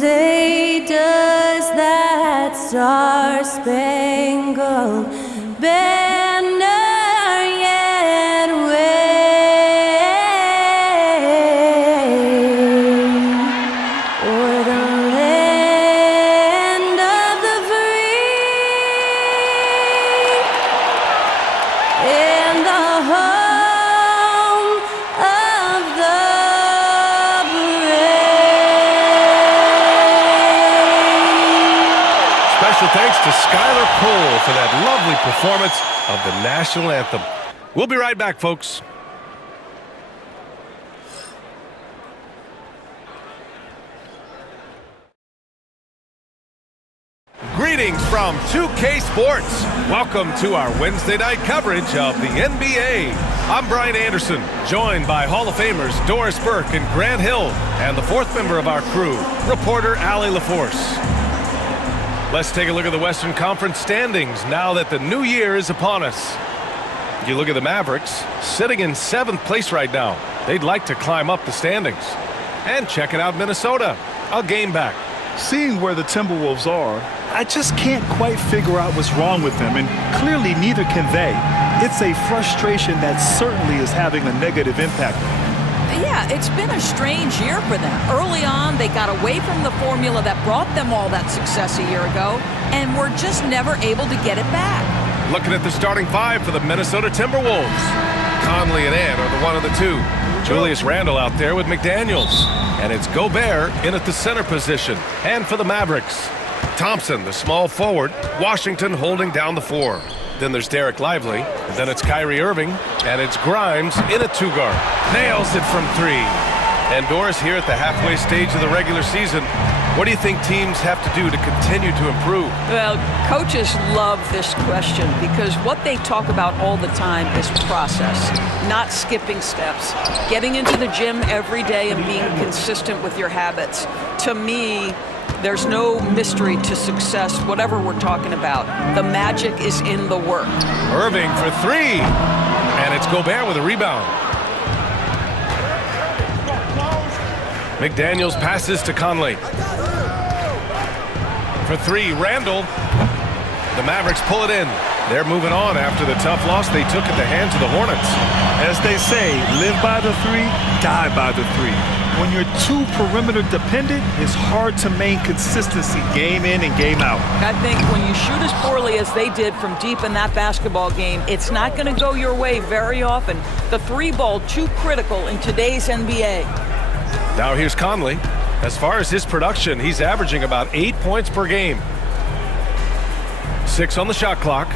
say, does that star-spangled banner yet wave o'er the land of the free and the home of the brave? Special thanks to Skylar Cole for that lovely performance of the national anthem. We'll be right back, folks. Greetings from 2K Sports. Welcome to our Wednesday night coverage of the NBA. I'm Brian Anderson, joined by Hall of Famers Doris Burke and Grant Hill, and the fourth member of our crew, reporter Allie LaForce. Let's take a look at the Western Conference standings now that the new year is upon us. You look at the Mavericks, sitting in 7th place right now. They'd like to climb up the standings. And checking out Minnesota, a game back. Seeing where the Timberwolves are, I just can't quite figure out what's wrong with them, and clearly neither can they. It's a frustration that certainly is having a negative impact. Yeah, it's been a strange year for them. Early on, they got away from the formula that brought them all that success a year ago, and were just never able to get it back. Looking at the starting five for the Minnesota Timberwolves. Conley and Ant are the one of the two. Julius Randle out there with McDaniels. And it's Gobert in at the center position. And for the Mavericks, Thompson, the small forward, Washington holding down the 4. Then there's Derek Lively. Then it's Kyrie Irving. And it's Grimes in a 2-guard. Nails it from 3. And Doris, here at the halfway stage of the regular season, what do you think teams have to do to continue to improve? Well, coaches love this question because what they talk about all the time is process, not skipping steps. Getting into the gym every day and being consistent with your habits. To me, there's no mystery to success, whatever we're talking about. The magic is in the work. Irving for 3. And it's Gobert with a rebound. McDaniels passes to Conley. For 3, Randle. The Mavericks pull it in. They're moving on after the tough loss they took at the hands of the Hornets. As they say, live by the 3, die by the 3. When you're too perimeter dependent, it's hard to maintain consistency game in and game out. I think when you shoot as poorly as they did from deep in that basketball game, it's not going to go your way very often. The 3 ball too critical in today's NBA. Now here's Conley. As far as his production, he's averaging about 8 points per game. 6 on the shot clock.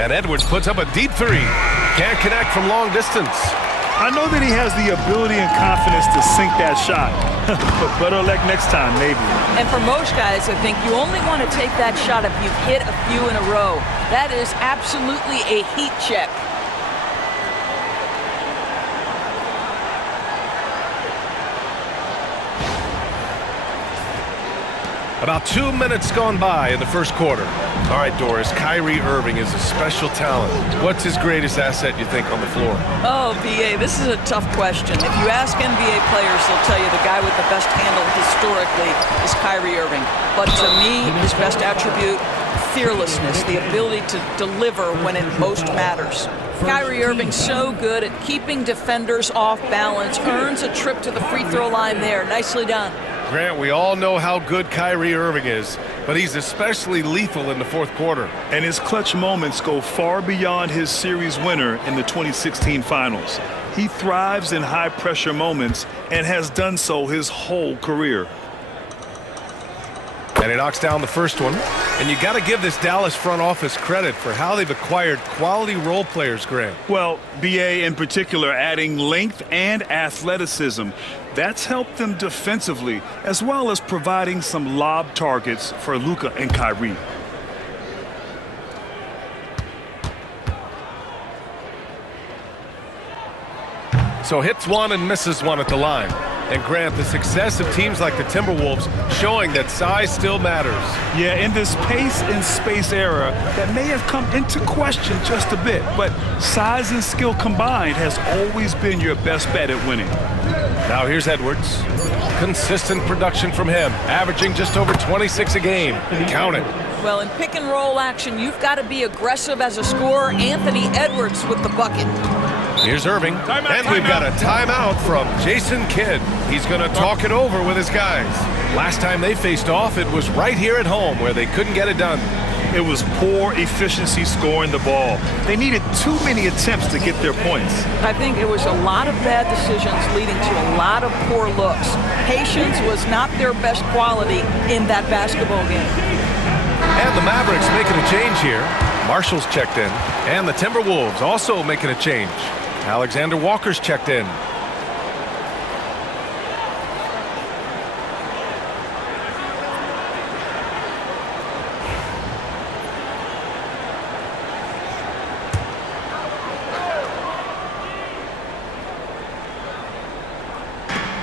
And Edwards puts up a deep 3. Can't connect from long distance. I know that he has the ability and confidence to sink that shot, but better luck next time, maybe. And for most guys, I think you only want to take that shot if you've hit a few in a row. That is absolutely a heat check. About 2 minutes gone by in the first quarter. All right, Doris, Kyrie Irving is a special talent. What's his greatest asset, you think, on the floor? Oh, B.A., this is a tough question. If you ask NBA players, they'll tell you the guy with the best handle historically is Kyrie Irving. But to me, his best attribute, fearlessness, the ability to deliver when it most matters. Kyrie Irving so good at keeping defenders off balance, earns a trip to the free throw line there. Nicely done. Grant, we all know how good Kyrie Irving is, but he's especially lethal in the fourth quarter. And his clutch moments go far beyond his series winner in the 2016 finals. He thrives in high-pressure moments and has done so his whole career. And he knocks down the first one. And you got to give this Dallas front office credit for how they've acquired quality role players, Grant. Well, B.A. in particular adding length and athleticism. That's helped them defensively, as well as providing some lob targets for Luka and Kyrie. So hits one and misses one at the line. And Grant, the success of teams like the Timberwolves showing that size still matters. Yeah, in this pace and space era that may have come into question just a bit, but size and skill combined has always been your best bet at winning. Now here's Edwards. Consistent production from him, averaging just over 26 a game. Count it. Well, in pick and roll action, you've got to be aggressive as a scorer. Anthony Edwards with the bucket. Here's Irving. And we've got a timeout from Jason Kidd. He's going to talk it over with his guys. Last time they faced off, it was right here at home where they couldn't get it done. It was poor efficiency scoring the ball. They needed too many attempts to get their points. I think it was a lot of bad decisions leading to a lot of poor looks. Patience was not their best quality in that basketball game. And the Mavericks making a change here. Marshall's checked in. And the Timberwolves also making a change. Alexander Walker's checked in.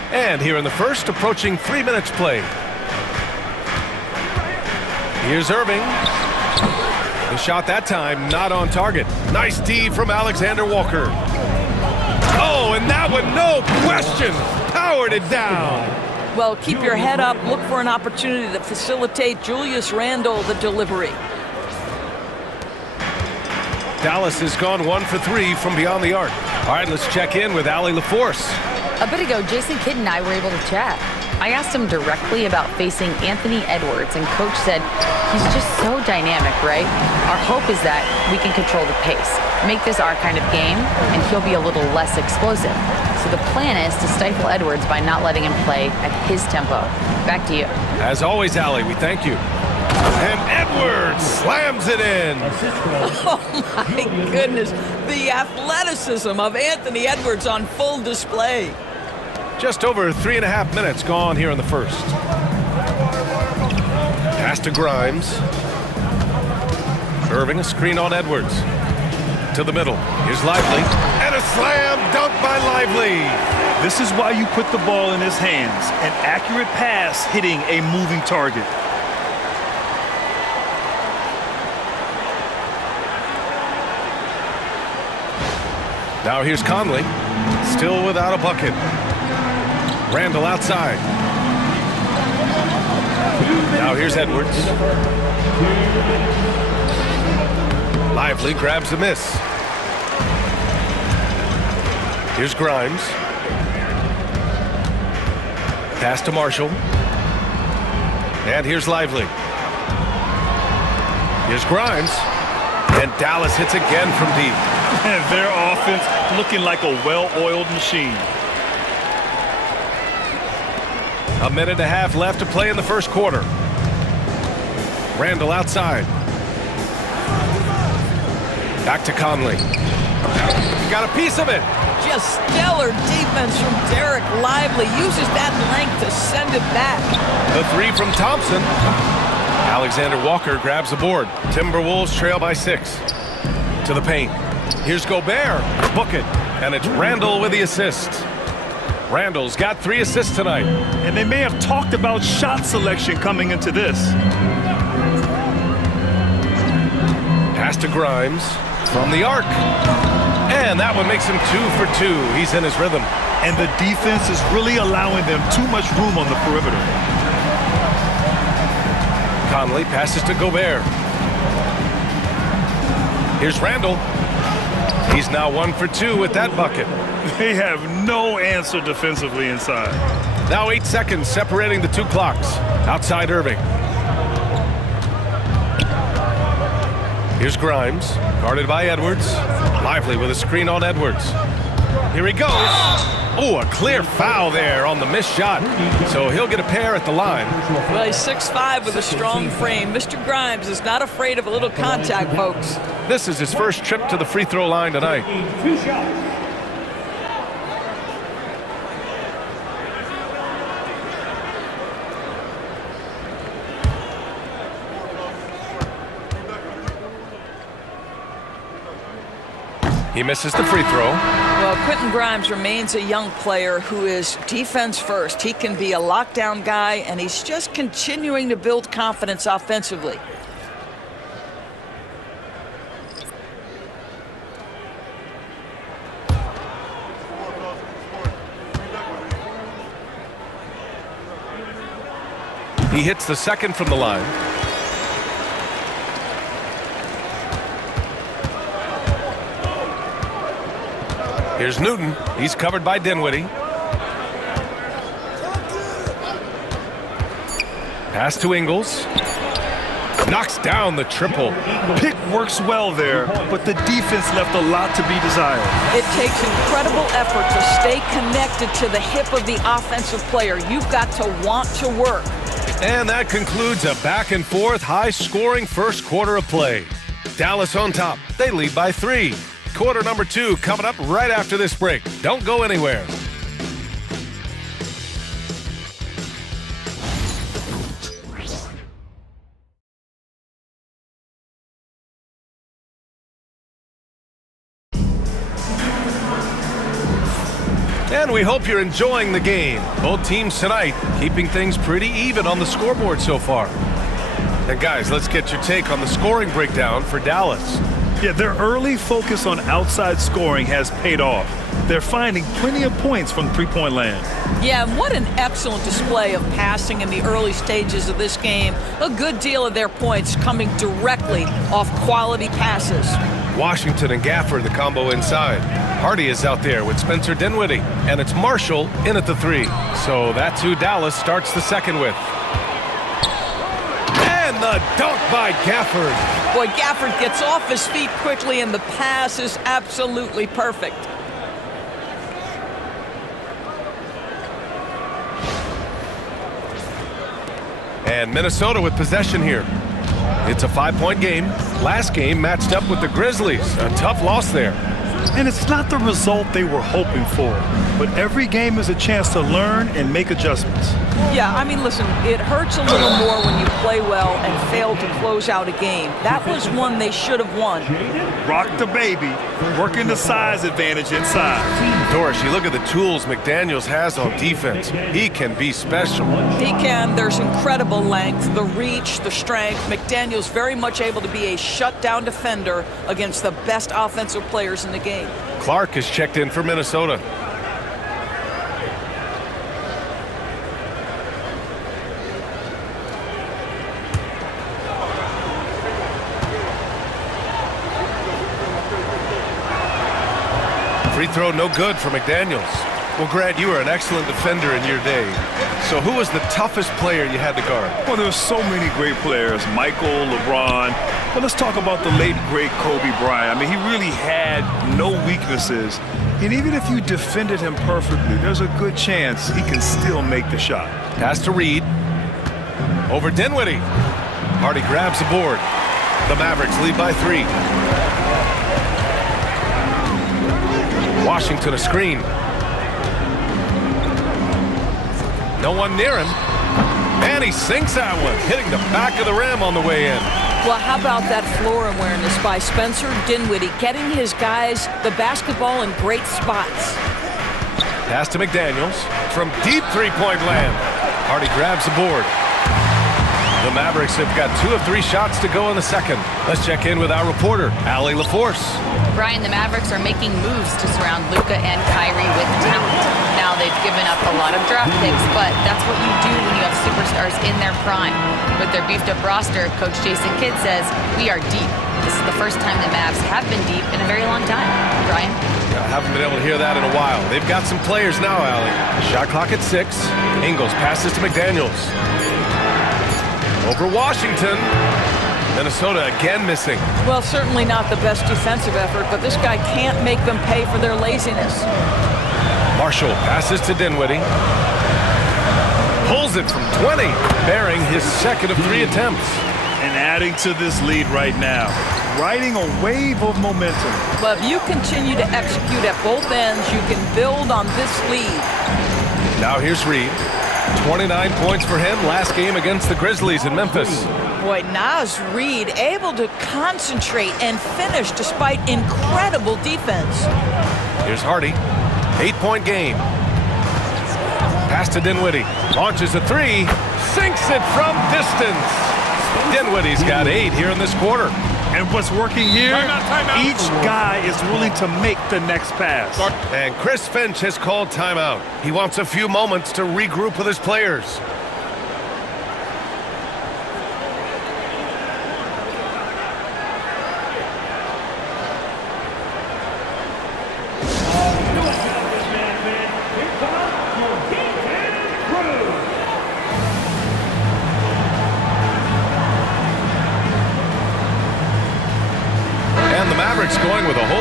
And here in the first, approaching 3 minutes played. Here's Irving. The shot that time not on target. Nice D from Alexander Walker. Oh, and that one, no question, powered it down. Well, keep your head up. Look for an opportunity to facilitate Julius Randle the delivery. Dallas has gone 1 for 3 from beyond the arc. All right, let's check in with Allie LaForce. A bit ago, Jason Kidd and I were able to chat. I asked him directly about facing Anthony Edwards, and Coach said he's just so dynamic, right? Our hope is that we can control the pace, make this our kind of game, and he'll be a little less explosive. So the plan is to stifle Edwards by not letting him play at his tempo. Back to you. As always, Allie, we thank you. And Edwards slams it in. Oh, my goodness. The athleticism of Anthony Edwards on full display. Just over 3.5 minutes gone here in the first. Pass to Grimes. Irving, a screen on Edwards. To the middle. Here's Lively. And a slam dunk by Lively. This is why you put the ball in his hands. An accurate pass hitting a moving target. Now here's Conley. Still without a bucket. Randle outside. Now here's Edwards. Lively grabs the miss. Here's Grimes. Pass to Marshall. And here's Lively. Here's Grimes. And Dallas hits again from deep. Their offense looking like a well-oiled machine. 1.5 minutes left to play in the first quarter. Randle outside. Back to Conley. He got a piece of it. Just stellar defense from Derek Lively. Uses that length to send it back. The 3 from Thompson. Alexander Walker grabs the board. Timberwolves trail by 6. To the paint. Here's Gobert. Book it. And it's Randle with the assist. Randle's got 3 assists tonight. And they may have talked about shot selection coming into this. Pass to Grimes from the arc. And that one makes him 2 for 2. He's in his rhythm. And the defense is really allowing them too much room on the perimeter. Conley passes to Gobert. Here's Randle. He's now 1 for 2 with that bucket. They have no answer defensively inside. Now 8 seconds separating the 2 clocks. Outside Irving. Here's Grimes, guarded by Edwards. Lively with a screen on Edwards. Here he goes. Oh, a clear foul there on the missed shot. So he'll get a pair at the line. Well, he's 6'5" with a strong frame. Mr. Grimes is not afraid of a little contact, folks. This is his first trip to the free throw line tonight. He misses the free throw. Well, Quentin Grimes remains a young player who is defense first. He can be a lockdown guy, and he's just continuing to build confidence offensively. He hits the second from the line. Here's Newton. He's covered by Dinwiddie. Pass to Ingles. Knocks down the triple. Pick works well there, but the defense left a lot to be desired. It takes incredible effort to stay connected to the hip of the offensive player. You've got to want to work. And that concludes a back-and-forth, high-scoring first quarter of play. Dallas on top. They lead by 3. Quarter number 2 coming up right after this break. Don't go anywhere. And we hope you're enjoying the game. Both teams tonight keeping things pretty even on the scoreboard so far. And guys, let's get your take on the scoring breakdown for Dallas. Yeah, their early focus on outside scoring has paid off. They're finding plenty of points from three-point land. Yeah, and what an excellent display of passing in the early stages of this game. A good deal of their points coming directly off quality passes. Washington and Gafford, the combo inside. Hardy is out there with Spencer Dinwiddie, and it's Marshall in at the 3. So that's who Dallas starts the second with. And the dunk by Gafford. Boy, Gafford gets off his feet quickly, and the pass is absolutely perfect. And Minnesota with possession here. It's a 5-point game. Last game matched up with the Grizzlies. A tough loss there. And it's not the result they were hoping for, but every game is a chance to learn and make adjustments. Yeah, I mean, listen, it hurts a little more when you play well and fail to close out a game. That was one they should have won. Rock the baby, working the size advantage inside. Doris, you look at the tools McDaniels has on defense. He can be special. He can. There's incredible length, the reach, the strength. McDaniels very much able to be a shutdown defender against the best offensive players in the game. Clark is checked in for Minnesota. Free throw no good for McDaniels. Well, Grant, you were an excellent defender in your day. So who was the toughest player you had to guard? Well, there's so many great players, Michael, LeBron. But let's talk about the late, great Kobe Bryant. I mean, he really had no weaknesses. And even if you defended him perfectly, there's a good chance he can still make the shot. Pass to Reed. Over Dinwiddie. Hardy grabs the board. The Mavericks lead by 3. Washington a screen. No one near him. And he sinks that one, hitting the back of the rim on the way in. Well, how about that floor awareness by Spencer Dinwiddie, getting his guys the basketball in great spots. Pass to McDaniels from deep three-point land. Hardy grabs the board. The Mavericks have got 2 of 3 shots to go in the second. Let's check in with our reporter, Allie LaForce. Brian, the Mavericks are making moves to surround Luka and Kyrie with talent. Now they've given up a lot of draft picks, but that's what you do when you have superstars in their prime. With their beefed-up roster, Coach Jason Kidd says, "We are deep." This is the first time the Mavs have been deep in a very long time. Brian? I haven't been able to hear that in a while. They've got some players now, Allie. Shot clock at 6. Ingles passes to McDaniels. Over Washington. Minnesota again missing. Well, certainly not the best defensive effort, but this guy can't make them pay for their laziness. Marshall passes to Dinwiddie. Pulls it from 20, bearing his second of 3 attempts. And adding to this lead right now, riding a wave of momentum. But if you continue to execute at both ends, you can build on this lead. Now here's Reed. 29 points for him last game against the Grizzlies in Memphis. Boy, Naz Reid able to concentrate and finish despite incredible defense. Here's Hardy. 8-point game. Pass to Dinwiddie. Launches a 3. Sinks it from distance. Dinwiddie's got 8 here in this quarter. And what's working here, Timeout. each guy is willing to make the next pass. And Chris Finch has called timeout. He wants a few moments to regroup with his players.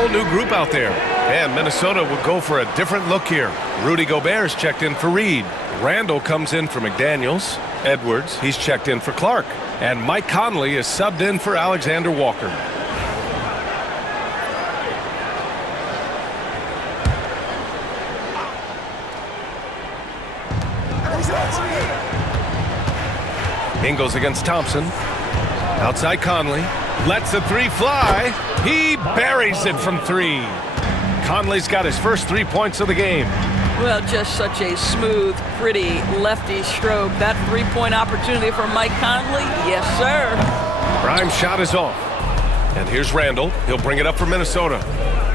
whole new group out there. And Minnesota would go for a different look here. Rudy Gobert's checked in for Reed. Randall comes in for McDaniels. Edwards, he's checked in for Clark. And Mike Conley is subbed in for Alexander Walker. Ingles against Thompson. Outside Conley. Lets the three fly. He buries it from three. Conley's got his first 3 points of the game. Well, just such a smooth, pretty lefty stroke. That three-point opportunity for Mike Conley, yes, sir. Prime shot is off. And here's Randall. He'll bring it up for Minnesota.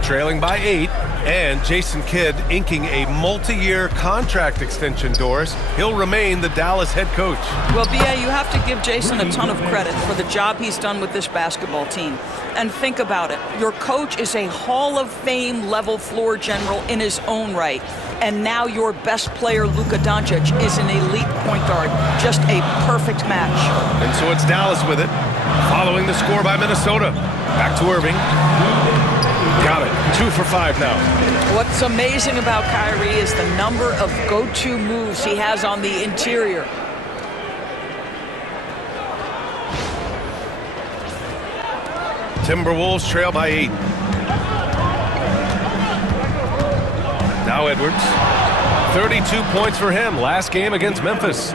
Trailing by 8. And Jason Kidd inking a multi-year contract extension, Doris. He'll remain the Dallas head coach. Well, B.A., you have to give Jason a ton of credit for the job he's done with this basketball team. And think about it. Your coach is a Hall of Fame level floor general in his own right. And now your best player, Luka Doncic, is an elite point guard. Just a perfect match. And so it's Dallas with it. Following the score by Minnesota. Back to Irving. Got it. 2 for 5 now. What's amazing about Kyrie is the number of go-to moves he has on the interior. Timberwolves trail by 8. Now Edwards. 32 points for him last game against Memphis.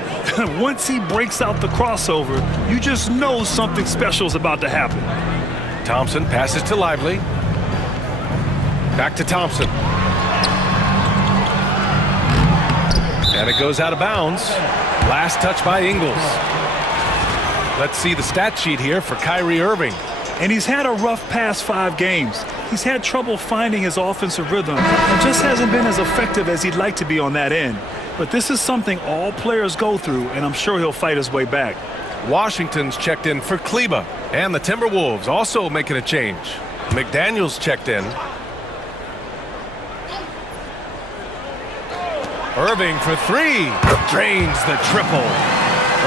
Once he breaks out the crossover, you just know something special is about to happen. Thompson passes to Lively. Back to Thompson. And it goes out of bounds. Last touch by Ingles. Let's see the stat sheet here for Kyrie Irving. And he's had a rough past 5 games. He's had trouble finding his offensive rhythm and just hasn't been as effective as he'd like to be on that end. But this is something all players go through, and I'm sure he'll fight his way back. Washington's checked in for Kleba. And the Timberwolves also making a change. McDaniels checked in. Irving for 3. Drains the triple.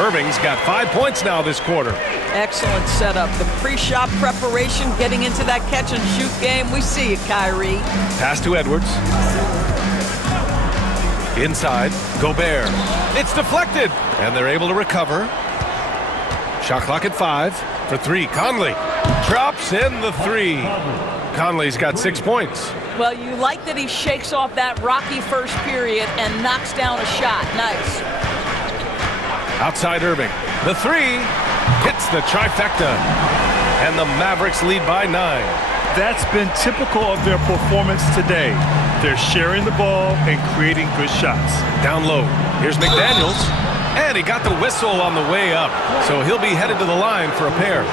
Irving's got 5 points now this quarter. Excellent setup. The pre-shot preparation, getting into that catch-and-shoot game. We see it, Kyrie. Pass to Edwards. Inside, Gobert. It's deflected, and they're able to recover. Shot clock at 5. For 3, Conley. Drops in the 3. Conley's got 6 points. Well, you like that he shakes off that rocky first period and knocks down a shot. Nice. Outside Irving. The 3 hits the trifecta. And the Mavericks lead by 9. That's been typical of their performance today. They're sharing the ball and creating good shots. Down low. Here's McDaniels. And he got the whistle on the way up. So he'll be headed to the line for a pair.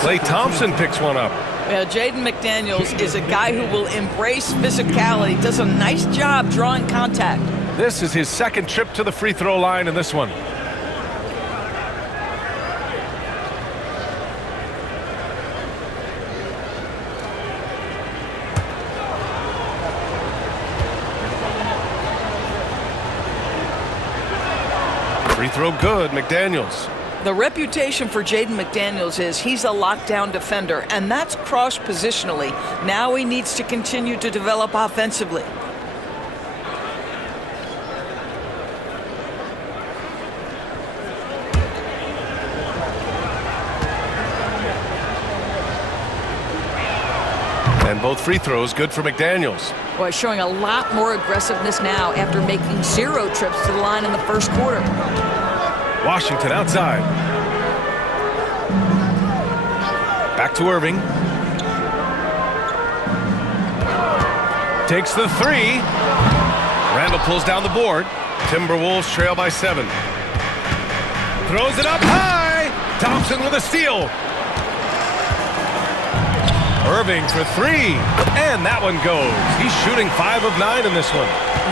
Klay Thompson picks one up. Well, Jaden McDaniels is a guy who will embrace physicality, does a nice job drawing contact. This is his second trip to the free throw line in this one. Free throw good, McDaniels. The reputation for Jaden McDaniels is he's a lockdown defender, and that's cross-positionally. Now he needs to continue to develop offensively. And both free throws good for McDaniels. Boy, showing a lot more aggressiveness now after making 0 trips to the line in the first quarter. Washington outside. Back to Irving. Takes the 3. Randall pulls down the board. Timberwolves trail by 7. Throws it up high. Thompson with a steal. Irving for 3. And that one goes. He's shooting 5 of 9 in this one.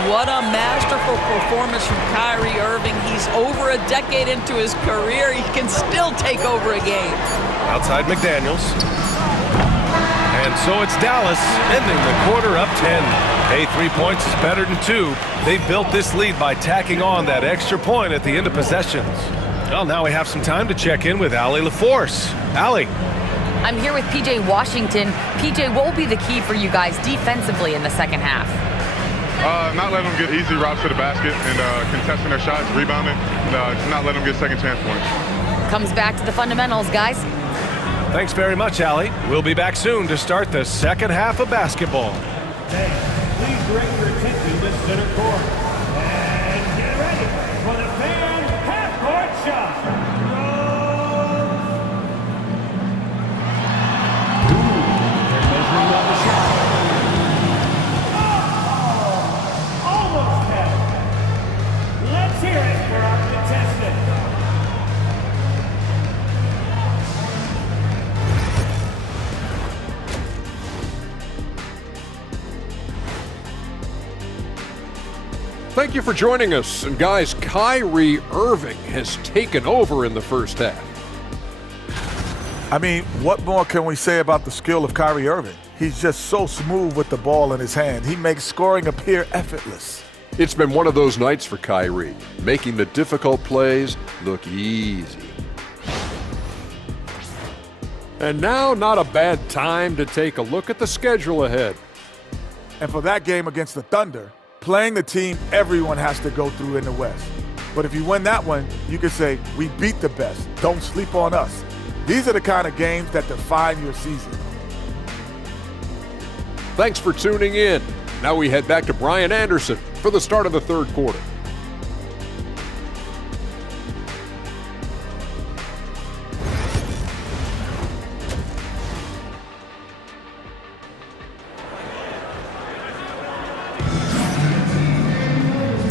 What a masterful performance from Kyrie Irving. He's over a decade into his career. He can still take over a game. Outside McDaniels. And so it's Dallas ending the quarter up 10. Hey, 3 points is better than 2. They built this lead by tacking on that extra point at the end of possessions. Well, now we have some time to check in with Allie LaForce. Allie. I'm here with PJ Washington. PJ, what will be the key for you guys defensively in the second half? Not letting them get easy routes to the basket and contesting their shots, rebounding, just not letting them get second chance points. Comes back to the fundamentals, guys. Thanks very much, Allie. We'll be back soon to start the second half of basketball. Hey, please direct your attention to center court. And get ready for the fan half-court shot. They're measuring on the shot. Oh, almost had it. Let's hear it for our contestant. Thank you for joining us. And guys, Kyrie Irving has taken over in the first half. I mean, what more can we say about the skill of Kyrie Irving? He's just so smooth with the ball in his hand. He makes scoring appear effortless. It's been one of those nights for Kyrie, making the difficult plays look easy. And now, not a bad time to take a look at the schedule ahead. And for that game against the Thunder, playing the team everyone has to go through in the West. But if you win that one, you can say, we beat the best. Don't sleep on us. These are the kind of games that define your season. Thanks for tuning in. Now we head back to Brian Anderson for the start of the third quarter.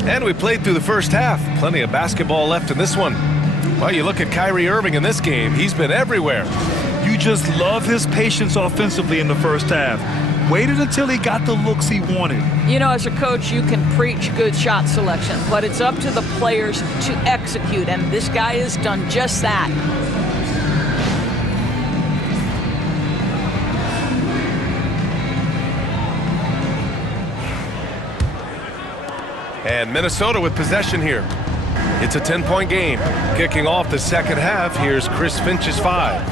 And we played through the first half. Plenty of basketball left in this one. Well, you look at Kyrie Irving in this game. He's been everywhere. You just love his patience offensively in the first half. Waited until he got the looks he wanted. You know, as a coach, you can preach good shot selection, but it's up to the players to execute, and this guy has done just that. And Minnesota with possession here. It's a 10-point game. Kicking off the second half, here's Chris Finch's 5.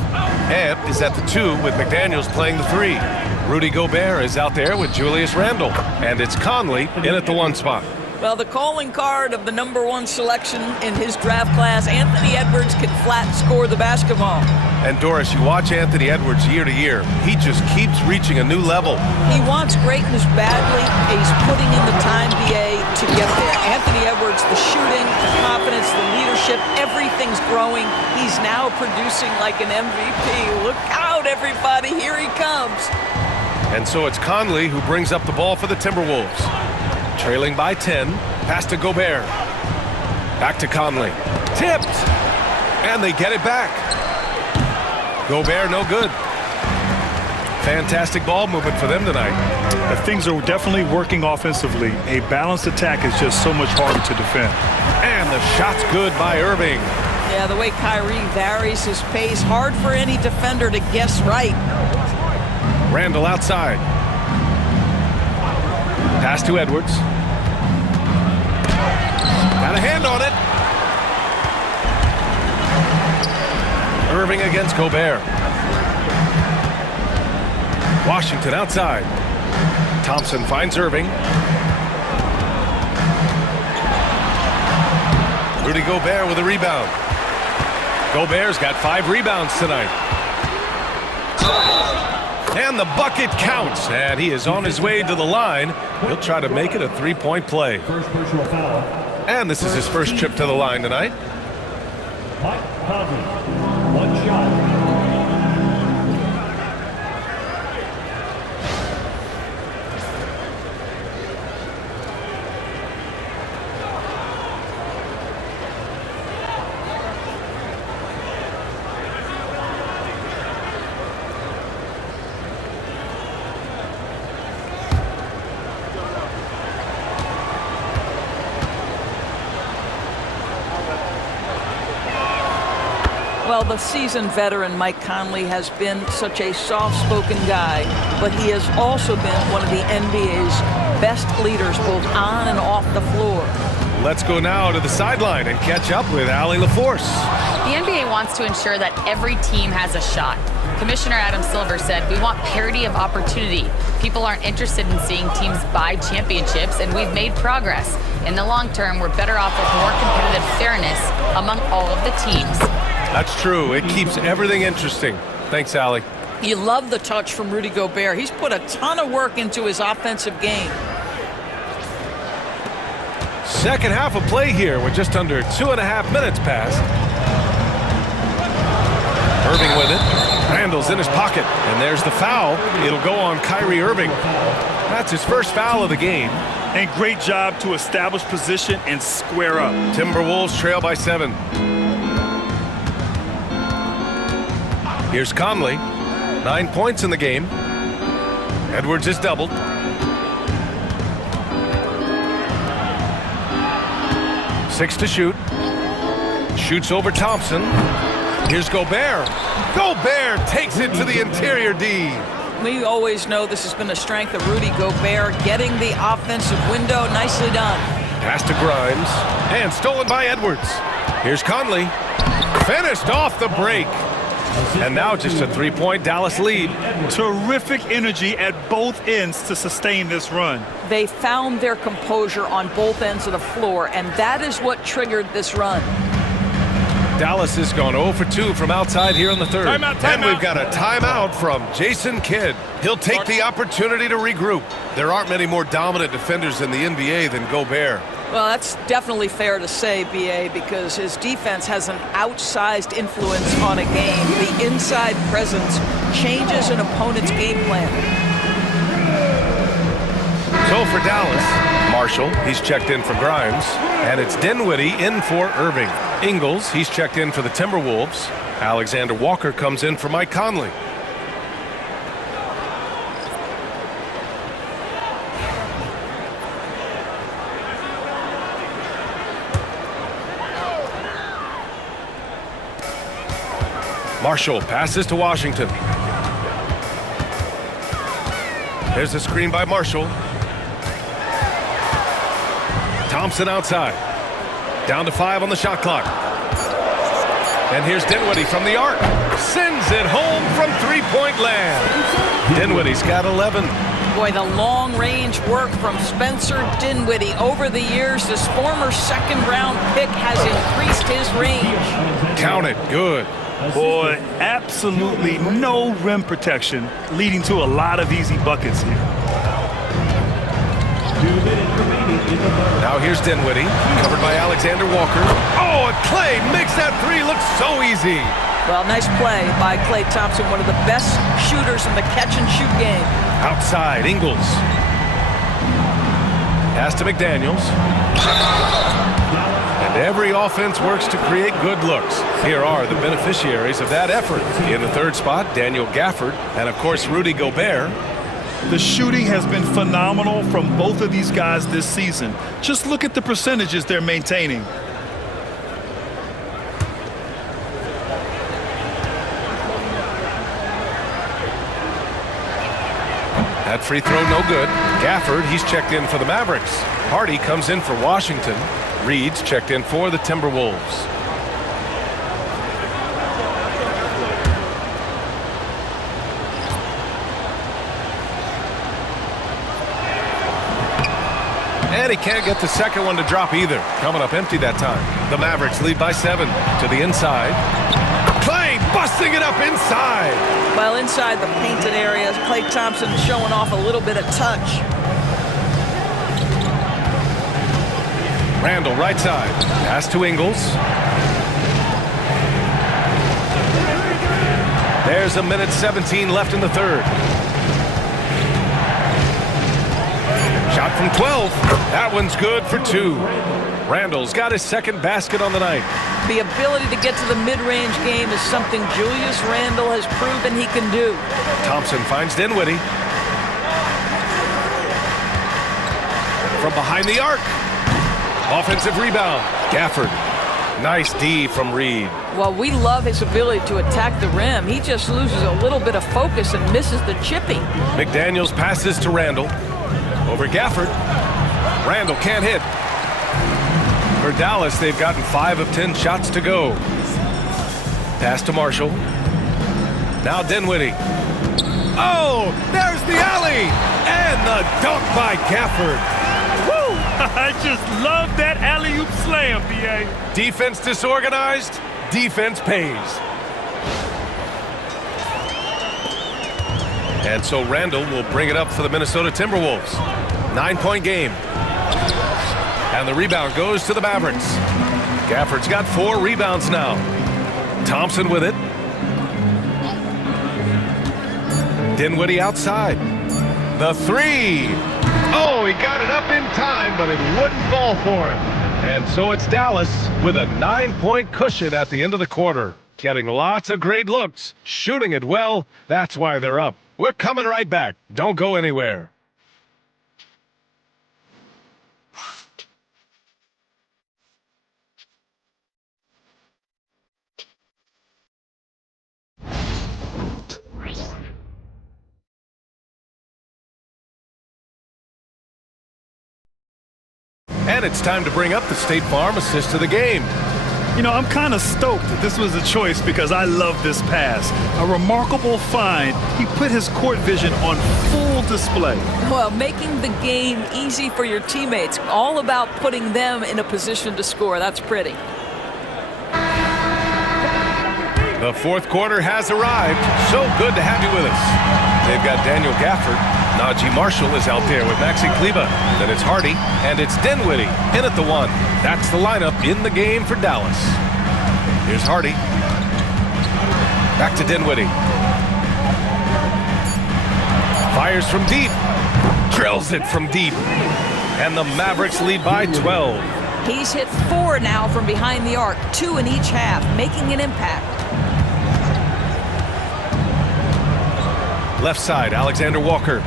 Ant is at the 2 with McDaniels playing the 3. Rudy Gobert is out there with Julius Randle. And it's Conley in at the 1 spot. Well, the calling card of the #1 selection in his draft class, Anthony Edwards, can flat score the basketball. And Doris, you watch Anthony Edwards year to year. He just keeps reaching a new level. He wants greatness badly. He's putting in the time, BA, to get there. Anthony Edwards, the shooting, the confidence, the leadership, everything's growing. He's now producing like an MVP. Look out, everybody. Here he comes. And so it's Conley who brings up the ball for the Timberwolves. Trailing by 10, pass to Gobert. Back to Conley. Tipped! And they get it back. Gobert no good. Fantastic ball movement for them tonight. Things are definitely working offensively. A balanced attack is just so much harder to defend. And the shot's good by Irving. Yeah, the way Kyrie varies his pace, hard for any defender to guess right. Randle outside. Pass to Edwards. Got a hand on it. Irving against Gobert. Washington outside. Thompson finds Irving. Rudy Gobert with a rebound. Gobert's got 5 rebounds tonight. And the bucket counts, and he is on his way to the line. He'll try to make it a 3-point play. First personal foul. And this is his first trip to the line tonight. Mike Conley, 1 shot. Well, the seasoned veteran Mike Conley has been such a soft-spoken guy, but he has also been one of the NBA's best leaders both on and off the floor. Let's go now to the sideline and catch up with Allie LaForce. The NBA wants to ensure that every team has a shot. Commissioner Adam Silver said, "We want parity of opportunity. People aren't interested in seeing teams buy championships, and we've made progress. In the long term, we're better off with more competitive fairness among all of the teams." That's true. It keeps everything interesting. Thanks, Allie. You love the touch from Rudy Gobert. He's put a ton of work into his offensive game. Second half of play here with just under 2.5 minutes passed. Irving with it. Randall's in his pocket. And there's the foul. It'll go on Kyrie Irving. That's his first foul of the game. And great job to establish position and square up. Timberwolves trail by 7. Here's Conley. 9 points in the game. Edwards is doubled. Six to shoot. Shoots over Thompson. Here's Gobert. Gobert takes it to the interior D. We always know this has been a strength of Rudy Gobert, getting the offensive window. Nicely done. Pass to Grimes. And stolen by Edwards. Here's Conley. Finished off the break. And now just a 3-point Dallas lead. Terrific energy at both ends to sustain this run. They found their composure on both ends of the floor, and that is what triggered this run. Dallas has gone 0 for 2 from outside here in the third. Timeout. And we've got a timeout from Jason Kidd. He'll take the opportunity to regroup. There aren't many more dominant defenders in the NBA than Gobert. Well, that's definitely fair to say, B.A., because his defense has an outsized influence on a game. The inside presence changes an opponent's game plan. So for Dallas, Marshall, he's checked in for Grimes. And it's Dinwiddie in for Irving. Ingles, he's checked in for the Timberwolves. Alexander Walker comes in for Mike Conley. Marshall passes to Washington. There's a screen by Marshall. Thompson outside. Down to 5 on the shot clock. And here's Dinwiddie from the arc. Sends it home from three-point land. Dinwiddie's got 11. Boy, the long-range work from Spencer Dinwiddie. Over the years, this former second-round pick has increased his range. Count it. Good. Boy, absolutely no rim protection, leading to a lot of easy buckets here. Now here's Dinwiddie, covered by Alexander Walker. Oh, and Clay makes that three look so easy. Well, nice play by Klay Thompson, one of the best shooters in the catch-and-shoot game. Outside, Ingles. Pass to McDaniels. And every offense works to create good looks. Here are the beneficiaries of that effort. In the third spot, Daniel Gafford, and of course, Rudy Gobert. The shooting has been phenomenal from both of these guys this season. Just look at the percentages they're maintaining. That free throw no good. Gafford, he's checked in for the Mavericks. Hardy comes in for Washington. Reed's checked in for the Timberwolves. And he can't get the second one to drop either. Coming up empty that time. The Mavericks lead by 7 to the inside. Clay busting it up inside. Well, inside the painted area, Klay Thompson showing off a little bit of touch. Randall right side. Pass to Ingles. There's a minute 17 left in the third. Shot from 12. That one's good for 2. Randall's got his second basket on the night. The ability to get to the mid-range game is something Julius Randle has proven he can do. Thompson finds Dinwiddie. From behind the arc. Offensive rebound. Gafford. Nice D from Reed. Well, we love his ability to attack the rim. He just loses a little bit of focus and misses the chipping. McDaniels passes to Randall. Over Gafford. Randall can't hit. For Dallas, they've gotten 5 of 10 shots to go. Pass to Marshall. Now Dinwiddie. Oh, there's the alley! And the dunk by Gafford. Woo! I just love that alley-oop slam, B.A. Defense disorganized, defense pays. And so Randall will bring it up for the Minnesota Timberwolves. 9-point game. And the rebound goes to the Mavericks. Gafford's got 4 rebounds now. Thompson with it. Dinwiddie outside. The 3. Oh, he got it up in time, but it wouldn't fall for him. And so it's Dallas with a 9-point cushion at the end of the quarter. Getting lots of great looks, shooting it well. That's why they're up. We're coming right back. Don't go anywhere. And it's time to bring up the State Farm assist of the game. You know, I'm kind of stoked that this was a choice because I love this pass. A remarkable find. He put his court vision on full display. Well, making the game easy for your teammates. All about putting them in a position to score. That's pretty. The fourth quarter has arrived. So good to have you with us. They've got Daniel Gafford. Najee Marshall is out there with Maxi Kleber. Then it's Hardy, and it's Dinwiddie in at the 1. That's the lineup in the game for Dallas. Here's Hardy. Back to Dinwiddie. Fires from deep. Drills it from deep. And the Mavericks lead by 12. He's hit 4 now from behind the arc, 2 in each half, making an impact. Left side, Alexander Walker.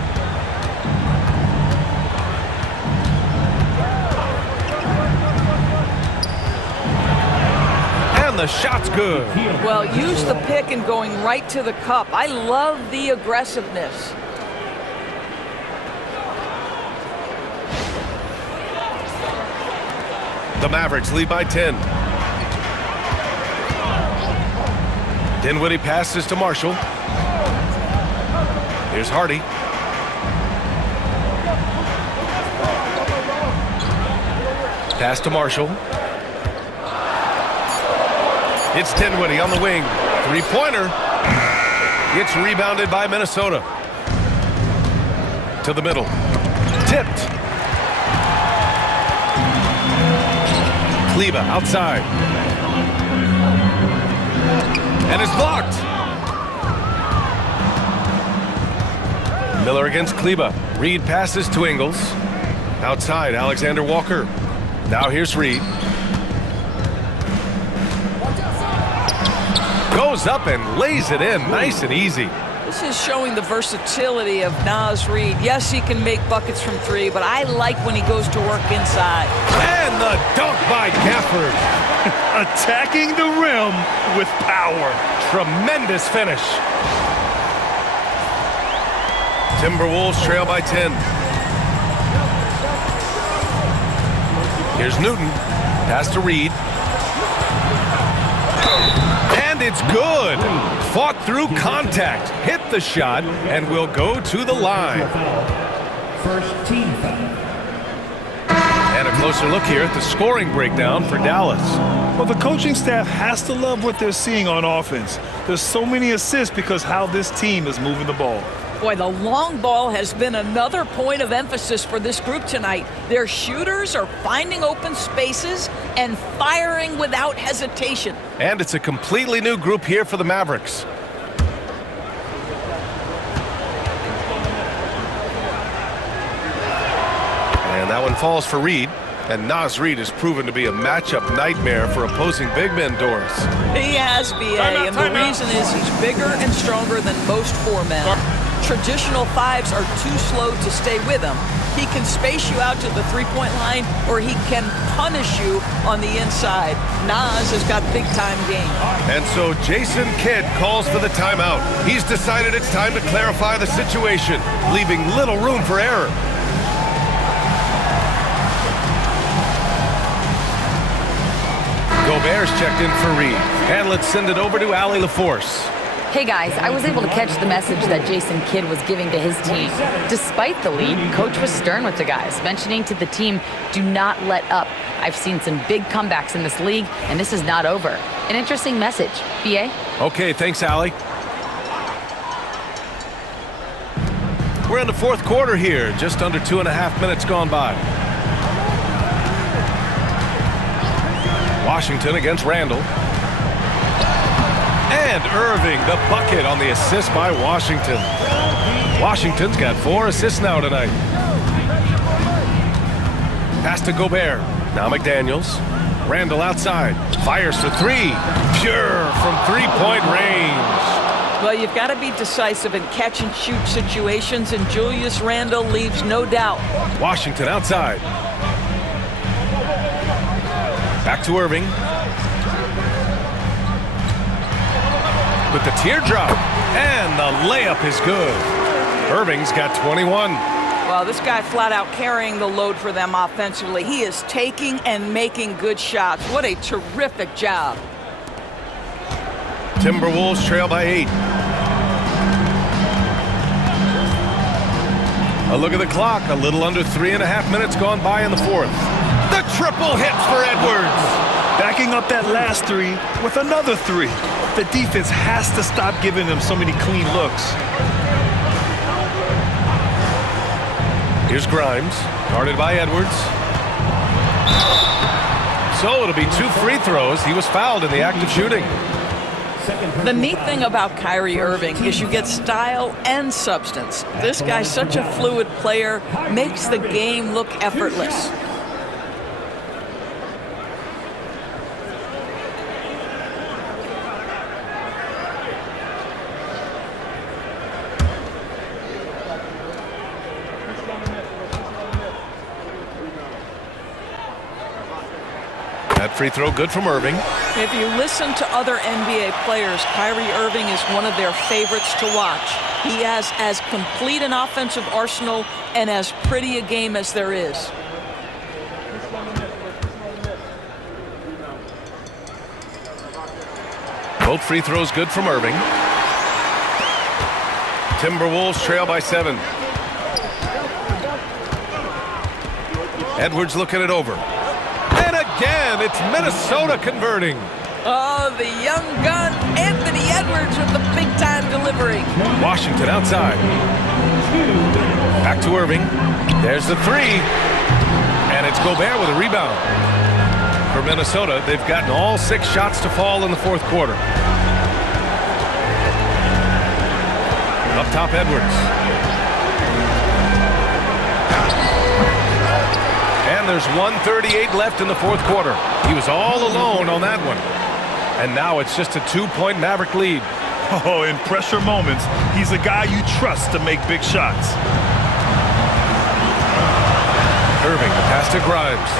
The shot's good. Well, use the pick and going right to the cup. I love the aggressiveness. The Mavericks lead by 10. Dinwiddie passes to Marshall. Here's Hardy. Pass to Marshall. It's Dinwiddie on the wing. 3-pointer. It's rebounded by Minnesota. To the middle. Tipped. Kleber outside. And it's blocked. Miller against Kleber. Reed passes to Ingles. Outside, Alexander Walker. Now here's Reed. Goes up and lays it in, nice and easy. This is showing the versatility of Naz Reid. Yes, he can make buckets from 3, but I like when he goes to work inside. And the dunk by Gafford. Attacking the rim with power. Tremendous finish. Timberwolves trail by 10. Here's Newton. Pass to Reed. And it's good. Fought through contact, hit the shot, and will go to the line. First team foul. And a closer look here at the scoring breakdown for Dallas. Well, the coaching staff has to love what they're seeing on offense. There's so many assists because how this team is moving the ball. Boy, the long ball has been another point of emphasis for this group tonight. Their shooters are finding open spaces and firing without hesitation. And it's a completely new group here for the Mavericks. And that one falls for Reed. And Naz Reid has proven to be a matchup nightmare for opposing big men, Doris. He has, B.A., and the reason is he's bigger and stronger than most 4 men. Traditional 5s are too slow to stay with him. He can space you out to the 3-point line, or he can punish you on the inside. Naz has got big-time game. And so Jason Kidd calls for the timeout. He's decided it's time to clarify the situation, leaving little room for error. Gobert's checked in for Reed. And let's send it over to Allie LaForce. Hey guys, I was able to catch the message that Jason Kidd was giving to his team. Despite the lead, Coach was stern with the guys, mentioning to the team, do not let up. I've seen some big comebacks in this league, and this is not over. An interesting message. BA? Okay, thanks, Allie. We're in the fourth quarter here, just under 2.5 minutes gone by. Washington against Randall. And Irving, the bucket on the assist by Washington. Washington's got 4 assists now tonight. Pass to Gobert. Now McDaniels. Randall outside. Fires for 3. Pure from three-point range. Well, you've got to be decisive in catch-and-shoot situations, and Julius Randle leaves no doubt. Washington outside. Back to Irving. With the teardrop, and the layup is good. Irving's got 21. Well, this guy flat out carrying the load for them offensively. He is taking and making good shots. What a terrific job. Timberwolves trail by 8. A look at the clock. A little under 3.5 minutes gone by in the fourth. The triple hits for Edwards. Backing up that last 3 with another 3. The defense has to stop giving them so many clean looks. Here's Grimes, guarded by Edwards. So it'll be 2 free throws. He was fouled in the act of shooting. The neat thing about Kyrie Irving is you get style and substance. This guy's such a fluid player, makes the game look effortless. That free throw good from Irving. If you listen to other NBA players, Kyrie Irving is one of their favorites to watch. He has as complete an offensive arsenal and as pretty a game as there is. Both free throws good from Irving. Timberwolves trail by 7. Edwards looking it over. And again, it's Minnesota converting. Oh, the young gun, Anthony Edwards with the big-time delivery. Washington outside. Back to Irving. There's the 3. And it's Gobert with a rebound. For Minnesota, they've gotten all 6 shots to fall in the fourth quarter. Up top, Edwards. And there's 1:38 left in the fourth quarter. He was all alone on that one. And now it's just a 2-point Maverick lead. Oh, in pressure moments, he's a guy you trust to make big shots. Irving, the pass to Grimes.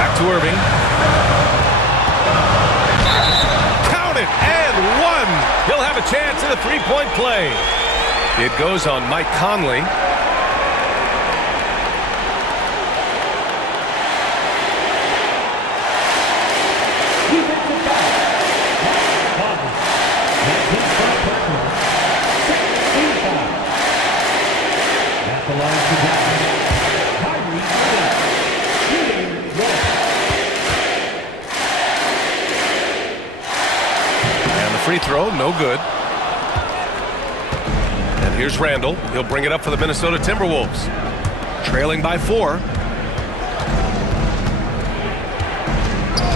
Back to Irving. Count it, and 1. He'll have a chance in a 3-point play. It goes on Mike Conley. Free throw, no good. And here's Randall. He'll bring it up for the Minnesota Timberwolves. Trailing by 4.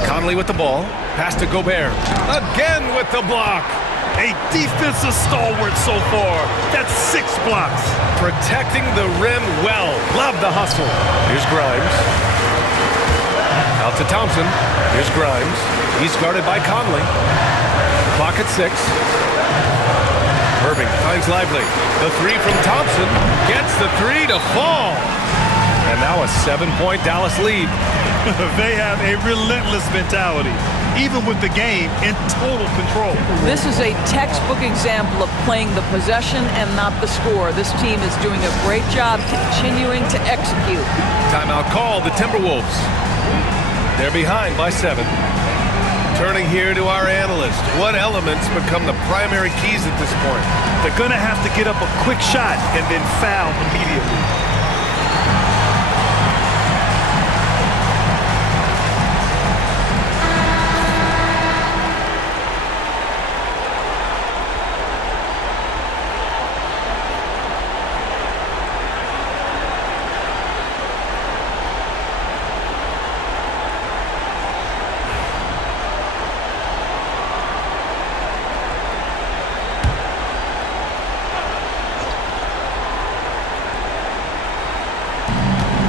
Conley with the ball. Pass to Gobert. Again with the block. A defensive stalwart so far. That's 6 blocks. Protecting the rim well. Love the hustle. Here's Grimes. Out to Thompson. Here's Grimes. He's guarded by Conley. Clock at 6. Irving finds Lively. The 3 from Thompson gets the 3 to fall. And now a 7-point Dallas lead. They have a relentless mentality, even with the game in total control. This is a textbook example of playing the possession and not the score. This team is doing a great job continuing to execute. Timeout call, the Timberwolves. They're behind by 7. Turning here to our analyst, what elements become the primary keys at this point? They're going to have to get up a quick shot and then foul immediately.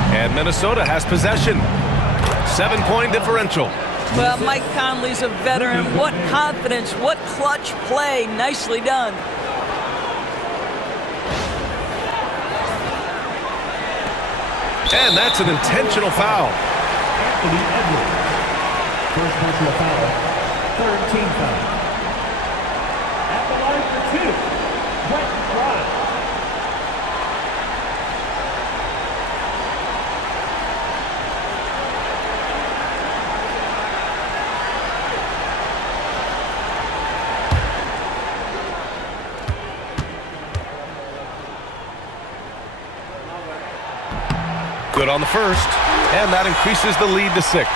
And Minnesota has possession. 7-point differential. Well, Mike Conley's a veteran. What confidence, what clutch play. Nicely done. And that's an intentional foul. Anthony Edwards. First personal foul. Third team foul. At the line for two, Brett Brown. Good on the first, and that increases the lead to 6.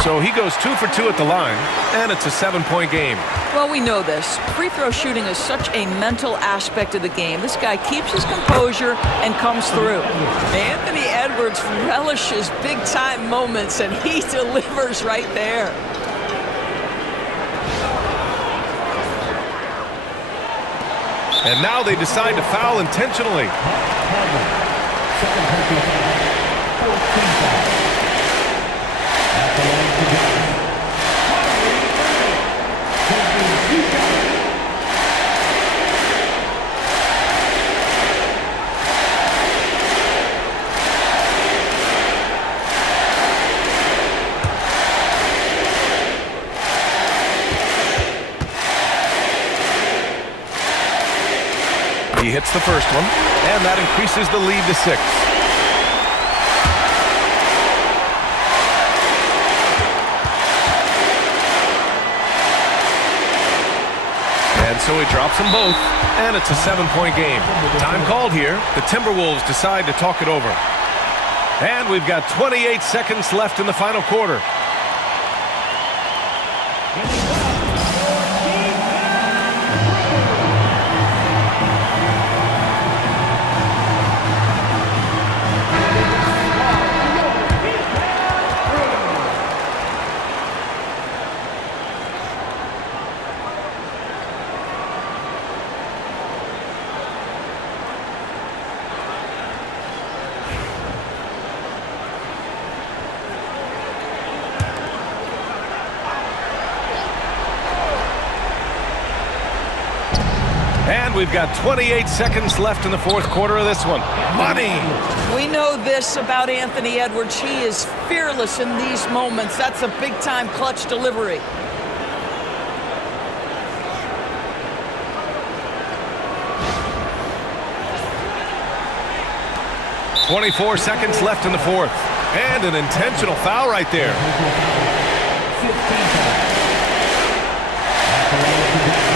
So he goes 2 for 2 at the line, and it's a 7-point game. Well, we know this. Free throw shooting is such a mental aspect of the game. This guy keeps his composure and comes through. Anthony Edwards relishes big-time moments, and he delivers right there. And now they decide to foul intentionally. Second personal foul. 14 foul. At the line for Dallas. Taking 2 shots. He hits the first one, and that increases the lead to 6. And so he drops them both, and it's a 7-point game. Time called here. The Timberwolves decide to talk it over. And we've got 28 seconds left in the final quarter. And we've got 28 seconds left in the fourth quarter of this one. Money! We know this about Anthony Edwards. He is fearless in these moments. That's a big-time clutch delivery. .24 seconds left in the fourth. And an intentional foul right there. 15 foul. At the line for Dallas.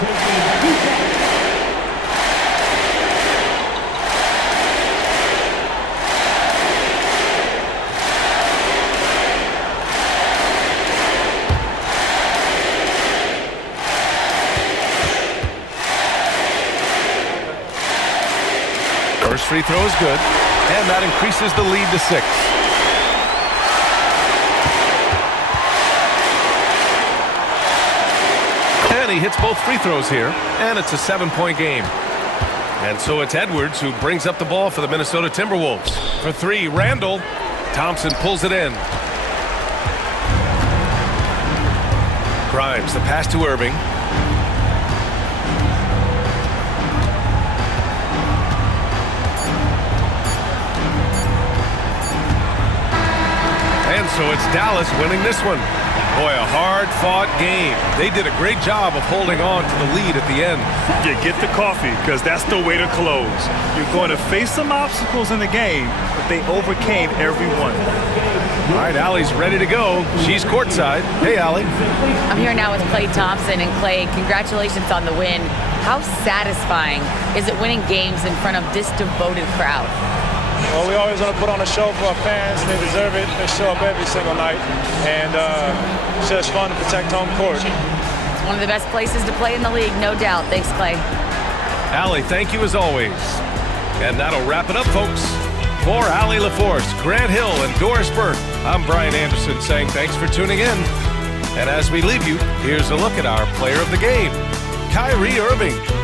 Taking 2 shots. First free throw is good, and that increases the lead to 6. And he hits both free throws here, and it's a 7-point game. And so it's Edwards who brings up the ball for the Minnesota Timberwolves. For 3, Randall. Thompson pulls it in. Grimes, the pass to Irving. And So it's Dallas winning this one. Boy, a hard-fought game. They did a great job of holding on to the lead at the end. Yeah, get the coffee, because that's the way to close. You're going to face some obstacles in the game, but they overcame every one. All right, Allie's ready to go. She's courtside. Hey, Allie. I'm here now with Klay Thompson. And Klay, congratulations on the win. How satisfying is it winning games in front of this devoted crowd? Well, we always want to put on a show for our fans. They deserve it. They show up every single night. And it's just fun to protect home court. It's one of the best places to play in the league, no doubt. Thanks, Klay. Allie, thank you as always. And that'll wrap it up, folks. For Allie LaForce, Grant Hill, and Doris Burke, I'm Brian Anderson saying thanks for tuning in. And as we leave you, here's a look at our player of the game, Kyrie Irving.